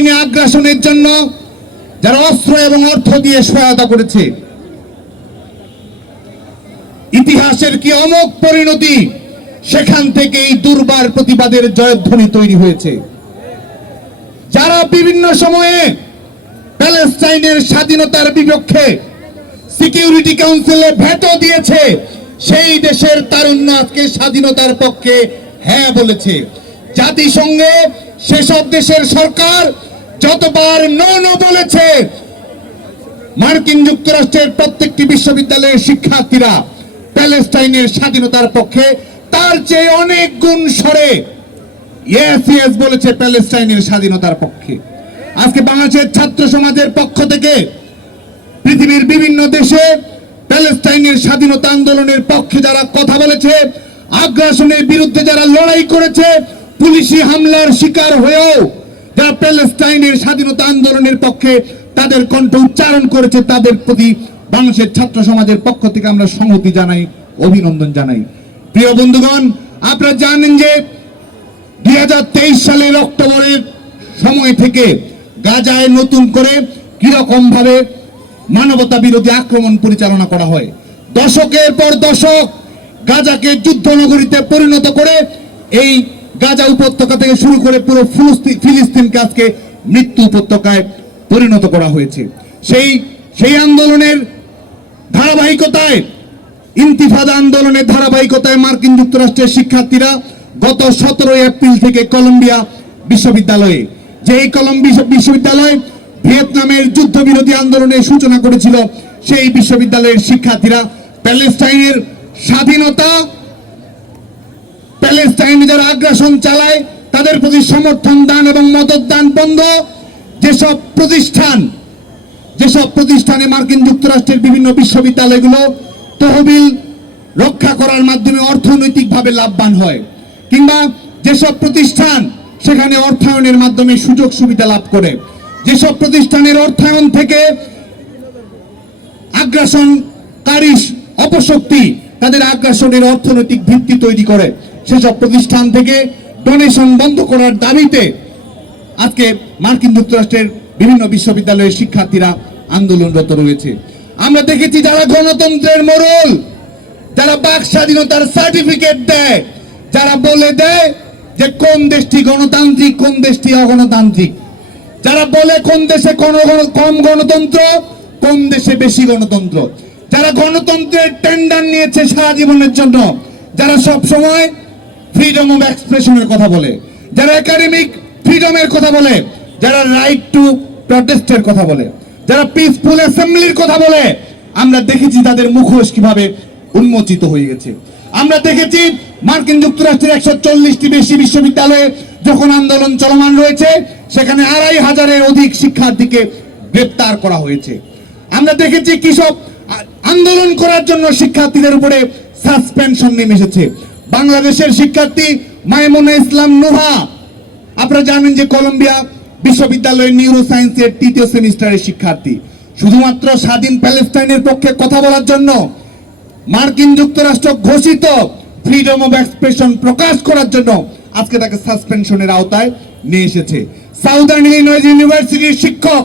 প্যালেস্টাইনে আগ্রাসনের জন্য যারা অস্ত্র এবং অর্থ দিয়ে সহায়তা করেছে, ইতিহাসের কি অমোঘ পরিণতি, সেখান থেকে এই দুর্বার প্রতিবাদের জয়ধ্বনি তৈরি হয়েছে। যারা বিভিন্ন সময়ে প্যালেস্টাইনের স্বাধীনতার বিপক্ষে সিকিউরিটি কাউন্সিলে ভেটো দিয়েছে, সেই দেশের তারুণ্য আজকে স্বাধীনতার পক্ষে হ্যাঁ বলেছে। জাতিসংঘে সেসব দেশের সরকার যতবার নো নো বলেছে, মার্কিন যুক্তরাষ্ট্রের প্রত্যেকটি বিশ্ববিদ্যালয়ের শিক্ষার্থীরা প্যালেস্টাইনের স্বাধীনতার পক্ষে তার চেয়ে অনেক গুণ সরে ইয়েস ইয়েস বলেছে প্যালেস্টাইনের স্বাধীনতার পক্ষে। আজকে বাংলাদেশের ছাত্র সমাজের পক্ষ থেকে পৃথিবীর বিভিন্ন দেশে প্যালেস্টাইনের স্বাধীনতা আন্দোলনের পক্ষে যারা কথা বলেছে, আগ্রাসনের বিরুদ্ধে যারা লড়াই করেছে, পুলিশি হামলার শিকার হয়েও যারা প্যালেস্টাইনের স্বাধীনতা আন্দোলনের পক্ষে তাদের কণ্ঠ উচ্চারণ করেছে, তাদের প্রতি বাংলাদেশের ছাত্র সমাজের পক্ষ থেকে আমরা সংহতি জানাই, অভিনন্দন জানাই। প্রিয় বন্ধুগণ, আপনারা জানেন যে 2023 সালের অক্টোবরের সময় থেকে গাজায় নতুন করে কিরকম ভাবে মানবতা বিরোধী আক্রমণ পরিচালনা করা হয়। দশকের পর দশক গাজাকে যুদ্ধ নগরীতে পরিণত করে এই গাজা উপত্যকা থেকে শুরু করে পুরো ফিলিস্তিনকে আজকে মৃত্যু উপত্যকায় পরিণত করা হয়েছে। সেই আন্দোলনের ধারাবাহিকতায়, ইন্তিফাদা আন্দোলনের ধারাবাহিকতায় মার্কিন যুক্তরাষ্ট্রের শিক্ষার্থীরা গত 17 এপ্রিল থেকে কলম্বিয়া বিশ্ববিদ্যালয়ে, যে এই কলম্বিয়া বিশ্ববিদ্যালয় ভিয়েতনামের যুদ্ধবিরোধী আন্দোলনের সূচনা করেছিল, সেই বিশ্ববিদ্যালয়ের শিক্ষার্থীরা প্যালেস্টাইনের স্বাধীনতা, প্যালেস্টাইনে যারা আগ্রাসন চালায় তাদের প্রতি সমর্থন দান এবং মদত দান বন্ধ, যেসব প্রতিষ্ঠানে মার্কিন যুক্তরাষ্ট্রের বিভিন্ন বিশ্ববিদ্যালয়গুলো তহবিল রক্ষা করার মাধ্যমে অর্থনৈতিকভাবে লাভবান হয়, কিংবা যেসব প্রতিষ্ঠান সেখানে অর্থায়নের মাধ্যমে সুযোগ সুবিধা লাভ করে, যেসব প্রতিষ্ঠানের অর্থায়ন থেকে আগ্রাসনকারী অপশক্তি তাদের আগ্রাসনের অর্থনৈতিক ভিত্তি তৈরি করে, সেসব প্রতিষ্ঠান থেকে ডোনেশন বন্ধ করার দাবিতে আজকে মার্কিন যুক্তরাষ্ট্রের বিভিন্ন বিশ্ববিদ্যালয়ের শিক্ষার্থীরা আন্দোলনরত রয়েছে। আমরা দেখেছি যারা গণতন্ত্রের মোড়ল, যারা বাক স্বাধীনতার সার্টিফিকেট দেয়, যারা বলে দেয় যে কোন দেশটি গণতান্ত্রিক, কোন দেশটি অগণতান্ত্রিক, যারা বলে কোন দেশে কম গণতন্ত্র, কোন দেশে বেশি গণতন্ত্র, যারা গণতন্ত্রের টেন্ডার নিয়েছে সারা জীবনের জন্য, যারা সব সময় ফ্রিডম অফ এক্সপ্রেশনের কথা বলে, যারা একাডেমিক ফ্রিডমের কথা বলে, যারা রাইট টু প্রটেস্টের কথা বলে, যারা পিসফুল অ্যাসেম্বলির কথা বলে, আমরা দেখেছি তাদের মুখোশ কিভাবে উন্মোচিত হয়ে গেছে। আমরা দেখেছি মার্কিন যুক্তরাষ্ট্রের 140টি বেশি বিশ্ববিদ্যালয়ে যখন আন্দোলন চলমান রয়েছে, সেখানে 2500-এর অধিক শিক্ষার্থীকে গ্রেপ্তার করা হয়েছে। আমরা দেখেছি কৃষক আন্দোলন করার জন্য শিক্ষার্থীদের উপরে সাসপেনশন নেমে এসেছে। বাংলাদেশের শিক্ষার্থী মাইমুনা ইসলাম নুহা, আপনারা জানেন যে কলম্বিয়া বিশ্ববিদ্যালয়ের নিউরো সায়েন্সের 3য় সেমিস্টারের শিক্ষার্থী, শুধুমাত্র স্বাধীন প্যালেস্টাইনের পক্ষে কথা বলার জন্য মার্কিন যুক্তরাষ্ট্র ঘোষিত ফ্রিডম অফ এক্সপ্রেশন প্রকাশ করার জন্য আজকে তাকে সাসপেনশনের আওতায় নিয়ে এসেছে। সাউদার্ন ইলিনয়েস ইউনিভার্সিটির শিক্ষক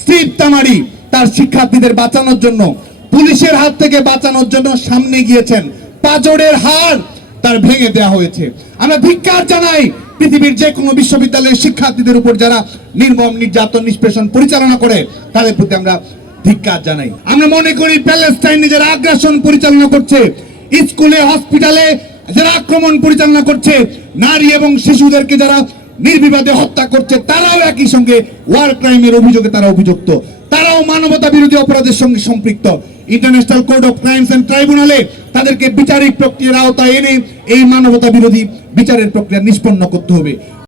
স্টিভ তামারি তার শিক্ষার্থীদের বাঁচানোর জন্য, পুলিশের হাত থেকে বাঁচানোর জন্য সামনে গিয়েছেন, পাঁজরের হাড় তার ভেঙে দেওয়া হয়েছে। আমরা ধিক্কার জানাই পৃথিবীর যে কোনো বিশ্ববিদ্যালয়ের শিক্ষার্থীদের উপর যারা নির্মম নির্যাতন নিষ্পেষণ পরিচালনা করে, তাদের প্রতি আমরা ধিক্কার জানাই। আমরা মনে করি প্যালেস্টাইনে যারা আগ্রাসন পরিচালনা করছে, স্কুলে হসপিটালে যারা আক্রমণ পরিচালনা করছে, নারী এবং শিশুদেরকে যারা নির্বিবাদে হত্যা করছে, তারাও একই সঙ্গে ওয়ার ক্রাইমের অভিযোগে তারা অভিযুক্ত, তারাও মানবতা বিরোধী অপরাধের সঙ্গে সম্পৃক্ত। International court of crimes and ট্রাইব্যুনালে তাদেরকে বিচারিক প্রক্রিয়ার আওতায় এনে এই মানবতা বিরোধী বিচারের প্রক্রিয়া নিষ্পন্ন করতে হবে।